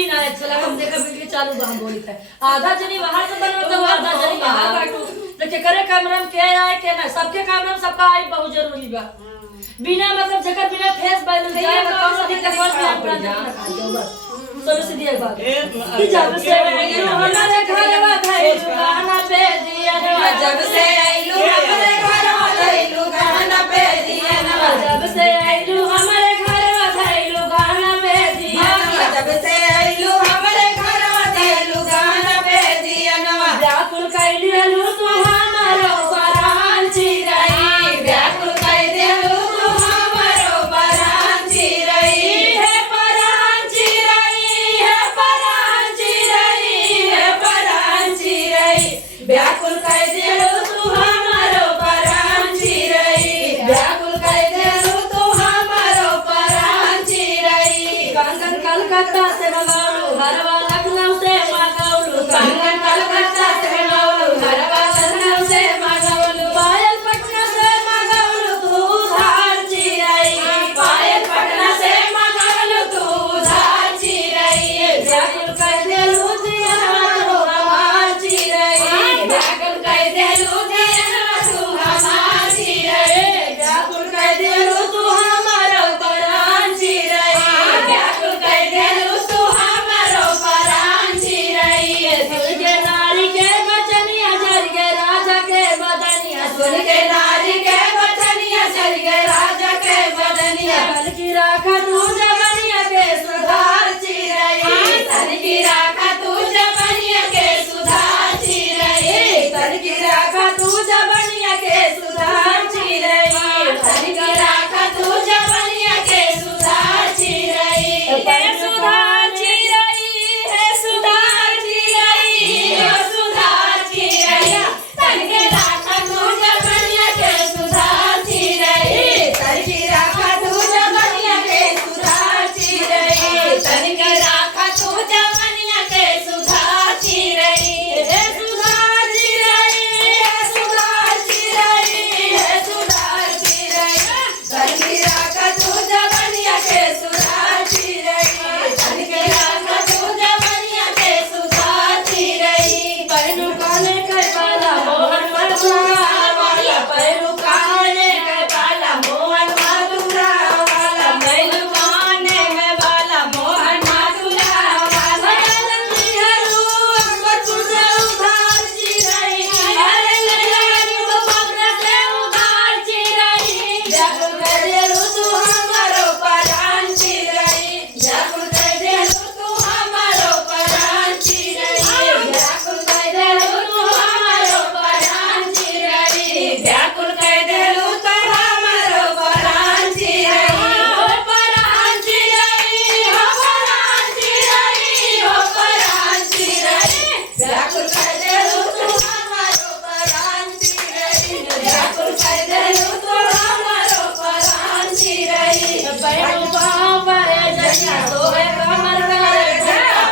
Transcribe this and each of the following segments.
ई ना चला हम देखा वीडियो चालू बा हम बोली था आधा जनी वहां से बनो तो आधा जनी यहाँ बाटू लेके करे कैमरा में के आए के ना सबके कैमरा में सबका आई बहुत जरूरी बा बिना मतलब जकर बिना फेस वैल्यू जाए तो कौन सा दिक्कत बस में अपना जाओ बस तो सीधी एक बात कि जब से आइलू हमारे घरवा धइलू गाना पे दिया नवा जब से आइलू हमारे घरवा धइलू गाना पे दिया नवा जब से आइलू हमारे घरवा धइलू गाना पे दिया नवा जब से आइलू हमारे घरवा धइलू गाना पे दिया नवा व्याकुल कइलू तू हमारो परान चिरई व्याकुल कइलू तू हमारो परान चिरई है परान चिरई है परान चिरई है परान चिरई व्याकुल कइलू तू हमारो परान चिरई व्याकुल कइलू तू हमारो परान चिरई कंगन कलकत्ता से मंगाऊलू हरवा लखनऊ से मंगाऊलू कंगन कलकत्ता से मंगाऊलू हरवा लखनऊ से मंगाऊलू पायल पटना से मंगाऊलू तू धार चिरई पायल पटना से मंगाऊलू तू धार चिरई व्याकुल कइलू दिया तू हमार चिरई व्याकुल कइलू दिया तू हमार चिरई व्याकुल कइलू तू हमारो परान चिरई व्याकुल कइलू तू हमारो परान चिरई सुन के नारी के बचनिया जर के राजा के बदनिया सुन के नारी के बचनिया जर के राजा के बदनिया तन की राखा तू जवनिया के सुधार चिरई तन की राखा तू जवनिया के सुधार चिरई तन की राखा तू जवनिया के सुधार चिरई तन की राखा तू जवनिया के सुधार चिरई है सुधार चिरई है सुधार चिरई है सुधार चिरई तन की राखा तू जवनिया के सुधार चिरई तन की राखा तू जवनिया के सुधार चिरई तन की राखा तू जवनिया के सुधार चिरई है सुधार चिरई है सुधार चिरई है सुधार चिरई तन की राखा तू जवनिया के सुधार चिरई तन की राखा तू जवनिया के सुधार चिरई पैनु काने के बाला मोहन मधुरा वाला पैनु काने के बाला मोहन मधुरा वाला पैनु काने में बाला मोहन मधुरा वाला नंदी हरु अकबर तुझे उधार चिरई अरे नैया तो पकड़ से उधार चिरई व्याकुल कइलू तू हमारो परान चिरई व्याकुल कइलू तू हमारो परान चिरई व्याकुल कइलू तू हमारो परान चिरई व्याकुल कइलू तू हमारो परान चिरई हो परान चिरई हो परान चिरई हो परान चिरई व्याकुल कइलू तू हमारो परान चिरई व्याकुल कइलू तू हमारो परान चिरई पैनु पाँव पाए जनिया सोहे कमर कर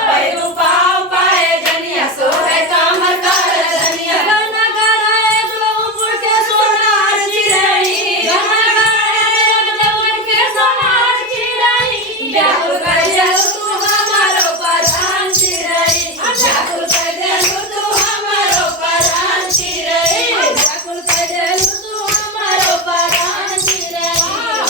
पैनु पाँव पाए जनिया सोहे कमर कर जनिया गाना गाए द्रौपद के सोनार चिरई गाना गाए द्रौपद के सोनार चिरई व्याकुल कइलू तू हमारो परान चिरई व्याकुल कइलू तू हमारो परान चिरई व्याकुल कइलू तू हमारो परान चिरई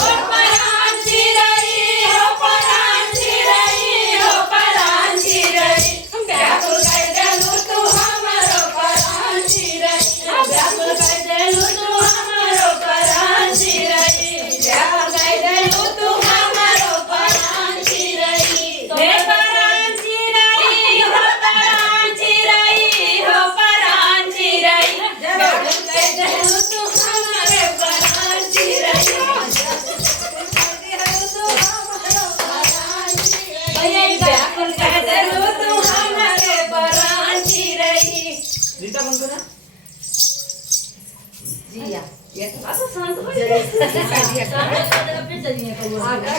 हो परान चिरई हो परान चिरई हो परान चिरई व्याकुल कइलू तू हमारो परान चिरई व्याकुल कइलू तू हमारो परान चिरई व्याकुल कइलू तू हमारो परान चिरई हे परान चिरई हो परान चिरई हो परान चिरई व्याकुल कइलू तू हमारे परान चिरई व्याकुल कइलू तू हमारे परान चिरई रीता बंद करा जिया ये तो शांत हो जाए शांत हो जाए फिर चलिए